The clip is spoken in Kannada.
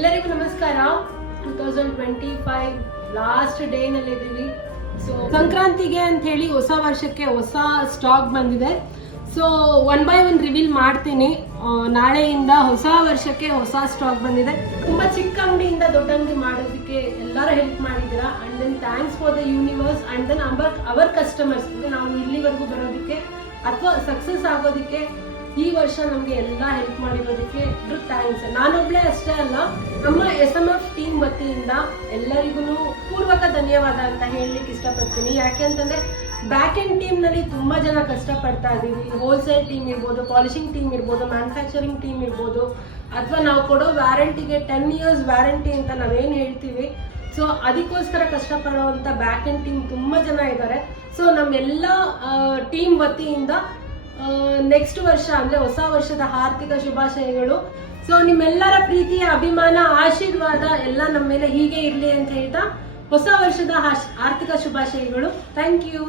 ಎಲ್ಲರಿಗೂ ನಮಸ್ಕಾರ. 2025 ಲಾಸ್ಟ್ ಡೇ ನಲ್ಲಿ ಇದ್ದೀವಿ. ಸೊ ಸಂಕ್ರಾಂತಿಗೆ ಅಂತ ಹೇಳಿ ಹೊಸ ವರ್ಷಕ್ಕೆ ಹೊಸ ಸ್ಟಾಕ್ ಬಂದಿದೆ. So one by one reveal ಮಾಡ್ತೀನಿ. ನಾಳೆಯಿಂದ ಹೊಸ ವರ್ಷಕ್ಕೆ ಹೊಸ ಸ್ಟಾಕ್ ಬಂದಿದೆ. ತುಂಬಾ ಚಿಕ್ಕ ಅಂಗಡಿಯಿಂದ ದೊಡ್ಡ ಅಂಗಡಿ ಮಾಡೋದಕ್ಕೆ ಎಲ್ಲರೂ ಹೆಲ್ಪ್ ಮಾಡಿದ್ದೀರಾ. And then thanks for the universe and then our customers. ನಾವು ಇಲ್ಲಿವರೆಗೂ ಬರೋದಕ್ಕೆ ಅಥವಾ ಸಕ್ಸಸ್ ಆಗೋದಕ್ಕೆ ಈ ವರ್ಷ ನಮ್ಗೆ ಎಲ್ಲ ಹೆಲ್ಪ್ ಮಾಡಿರೋದಕ್ಕೆ ಥ್ಯಾಂಕ್ಸ್. ನಾನೊಬ್ಳೆ ಅಷ್ಟೇ ಅಲ್ಲ, ನಮ್ಮ SMF ಟೀಮ್ ವತಿಯಿಂದ ಎಲ್ಲರಿಗೂ ಪೂರ್ವಕ ಧನ್ಯವಾದ ಅಂತ ಹೇಳಲಿಕ್ಕೆ ಇಷ್ಟಪಡ್ತೀನಿ. ಯಾಕೆ ಅಂತಂದ್ರೆ ಬ್ಯಾಕ್ ಎಂಡ್ ಟೀಮ್ ನಲ್ಲಿ ತುಂಬಾ ಜನ ಕಷ್ಟಪಡ್ತಾ ಇದೀವಿ. ಹೋಲ್ಸೇಲ್ ಟೀಮ್ ಇರ್ಬೋದು, ಪಾಲಿಶಿಂಗ್ ಟೀಮ್ ಇರ್ಬೋದು, ಮ್ಯಾನುಫ್ಯಾಕ್ಚರಿಂಗ್ ಟೀಮ್ ಇರ್ಬೋದು, ಅಥವಾ ನಾವು ಕೊಡೋ ವ್ಯಾರಂಟಿಗೆ 10 years ವ್ಯಾರಂಟಿ ಅಂತ ನಾವೇನು ಹೇಳ್ತೀವಿ. ಸೊ ಅದಕ್ಕೋಸ್ಕರ ಕಷ್ಟಪಡುವಂತ ಬ್ಯಾಕ್ ಎಂಡ್ ಟೀಮ್ ತುಂಬಾ ಜನ ಇದ್ದಾರೆ. ಸೊ ನಮ್ಮೆಲ್ಲ ಟೀಮ್ ವತಿಯಿಂದ ನೆಕ್ಸ್ಟ್ ವರ್ಷ ಅಂದ್ರೆ ಹೊಸ ವರ್ಷದ ಆರ್ಥಿಕ ಶುಭಾಶಯಗಳು. ಸೊ ನಿಮ್ಮೆಲ್ಲರ ಪ್ರೀತಿಯ ಅಭಿಮಾನ ಆಶೀರ್ವಾದ ಎಲ್ಲ ನಮ್ಮ ಮೇಲೆ ಹೀಗೆ ಇರ್ಲಿ ಅಂತ ಹೇಳ್ತಾ ಹೊಸ ವರ್ಷದ ಆರ್ಥಿಕ ಶುಭಾಶಯಗಳು. Thank you.